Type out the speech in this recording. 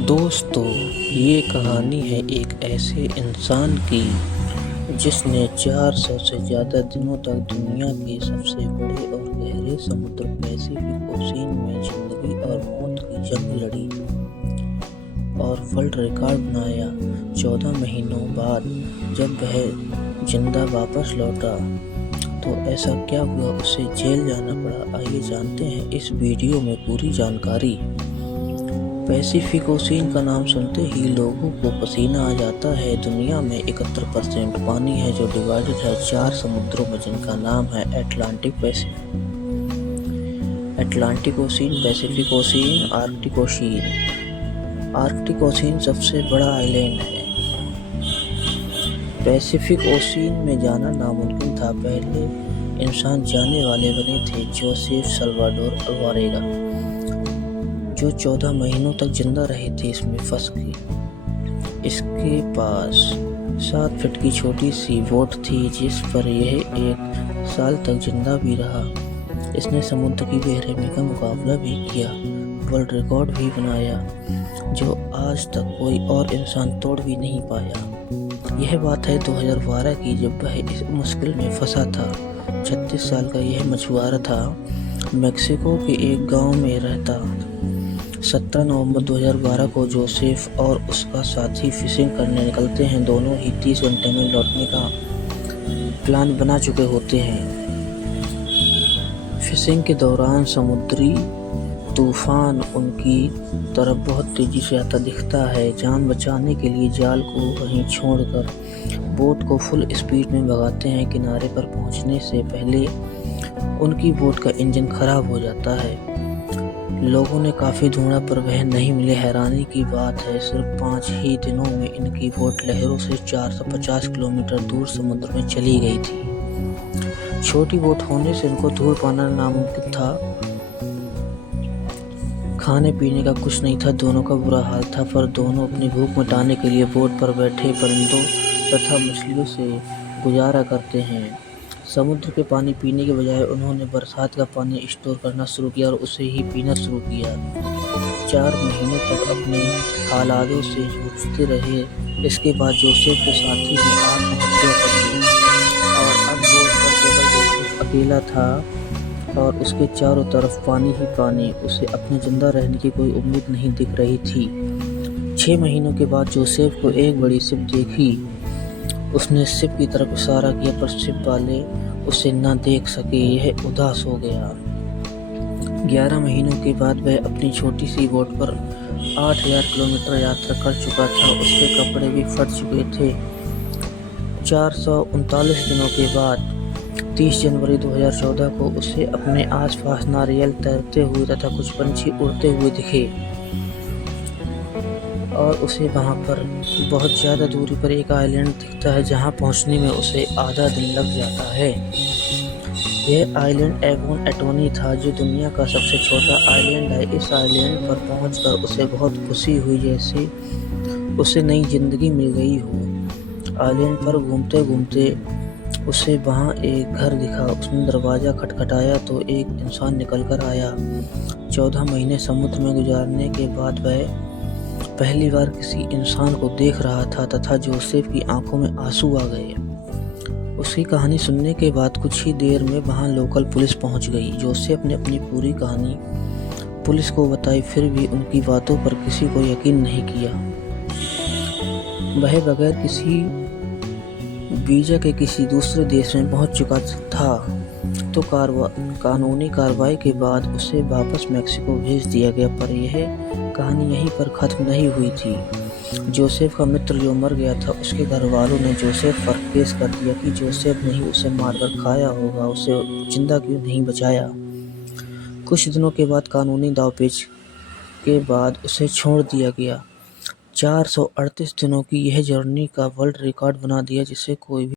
दोस्तों, ये कहानी है एक ऐसे इंसान की जिसने 400 से ज़्यादा दिनों तक दुनिया के सबसे बड़े और गहरे समुद्र पैसिफिक ओशियन में जिंदगी और मौत की जंग लड़ी और वर्ल्ड रिकॉर्ड बनाया। 14 महीनों बाद जब वह जिंदा वापस लौटा तो ऐसा क्या हुआ, उसे जेल जाना पड़ा। आइए जानते हैं इस वीडियो में पूरी जानकारी। पैसिफिक ओशियन का नाम सुनते ही लोगों को पसीना आ जाता है। दुनिया में 71% पानी है जो डिवाइडेड है 4 समुद्रों में, जिनका नाम है Atlantic ocean, Pacific ocean, Arctic ocean. Arctic ocean सबसे बड़ा आइलैंड है। पैसिफिक ओशियन में जाना नामुमकिन था। पहले इंसान जाने वाले बने थे जोसेफ साल्वाडोर अल्वारेगा, जो 14 महीनों तक जिंदा रहे थे इसमें फंस के। इसके पास 7 फीट की छोटी सी बोट थी जिस पर यह 1 साल तक जिंदा भी रहा। इसने समुद्र की बेरहमी का मुकाबला भी किया, वर्ल्ड रिकॉर्ड भी बनाया जो आज तक कोई और इंसान तोड़ भी नहीं पाया। यह बात है 2012 की, जब वह इस मुश्किल में फंसा था। 36 साल का यह मछुआरा था, मेक्सिको के एक गांव में रहता। 17 नवंबर 2012 को जोसेफ और उसका साथी फिशिंग करने निकलते हैं। दोनों ही 30 घंटे में लौटने का प्लान बना चुके होते हैं। फिशिंग के दौरान समुद्री तूफान उनकी तरफ बहुत तेजी से आता दिखता है। जान बचाने के लिए जाल को वहीं छोड़कर बोट को फुल स्पीड में भगाते हैं। किनारे पर पहुंचने से पहले उनकी बोट का इंजन खराब हो जाता है। लोगों ने काफ़ी ढूंढा पर वह नहीं मिले। हैरानी की बात है, सिर्फ 5 ही दिनों में इनकी बोट लहरों से 450 किलोमीटर दूर समुद्र में चली गई थी। छोटी बोट होने से इनको दूर पाना नामुमकिन था। खाने पीने का कुछ नहीं था, दोनों का बुरा हाल था, पर दोनों अपनी भूख मिटाने के लिए बोट पर बैठे परिंदों तथा मछलियों से गुजारा करते हैं। समुद्र के पानी पीने के बजाय उन्होंने बरसात का पानी स्टोर करना शुरू किया और उसे ही पीना शुरू किया। 4 महीनों तक अपने हालातों से जूझते रहे। इसके बाद जोसेफ के साथी ने आत्महत्या कर ली और अब वो पर केवल जोसेफ अकेला था और उसके चारों तरफ पानी ही पानी। उसे अपने जिंदा रहने की कोई उम्मीद नहीं दिख रही थी। 6 महीनों के बाद जोसेफ को एक बड़ी शिप देखी। उसने शिप की तरफ इशारा किया पर शिप वाले उसे न देख सके। यह उदास हो गया। 11 महीनों के बाद वह अपनी छोटी सी बोट पर 8000 किलोमीटर यात्रा कर चुका था। उसके कपड़े भी फट चुके थे। 439 दिनों के बाद 30 जनवरी 2014 को उसे अपने आसपास नारियल तैरते हुए तथा कुछ पंछी उड़ते हुए दिखे और उसे वहां पर बहुत ज़्यादा दूरी पर एक आइलैंड दिखता है जहां पहुंचने में उसे आधा दिन लग जाता है। यह आइलैंड एवोन एटोनी था, जो दुनिया का सबसे छोटा आइलैंड है। इस आइलैंड पर पहुंचकर उसे बहुत खुशी हुई, जैसे उसे नई जिंदगी मिल गई हो। आइलैंड पर घूमते घूमते उसे वहां एक घर दिखा। उसने दरवाज़ा खटखटाया तो एक इंसान निकल कर आया। 14 महीने समुद्र में गुजारने के बाद वह पहली बार किसी इंसान को देख रहा था तथा जोसेफ की आंखों में आंसू आ गए। उसकी कहानी सुनने के बाद कुछ ही देर में वहां लोकल पुलिस पहुंच गई। जोसेफ ने अपनी पूरी कहानी पुलिस को बताई, फिर भी उनकी बातों पर किसी को यकीन नहीं किया। वह बगैर किसी वीजा के किसी दूसरे देश में पहुंच चुका था, तो कानूनी कार्रवाई के बाद उसे वापस मेक्सिको भेज दिया गया। पर यह कहानी यहीं पर ख़त्म नहीं हुई थी। जोसेफ का मित्र जो मर गया था, उसके घर वालों ने जोसेफ पर केस कर दिया कि जोसेफ ने ही उसे मारकर खाया होगा, उसे जिंदा क्यों नहीं बचाया। कुछ दिनों के बाद कानूनी दावपेच के बाद उसे छोड़ दिया गया। 438 दिनों की यह जर्नी का वर्ल्ड रिकॉर्ड बना दिया, जिसे कोई भी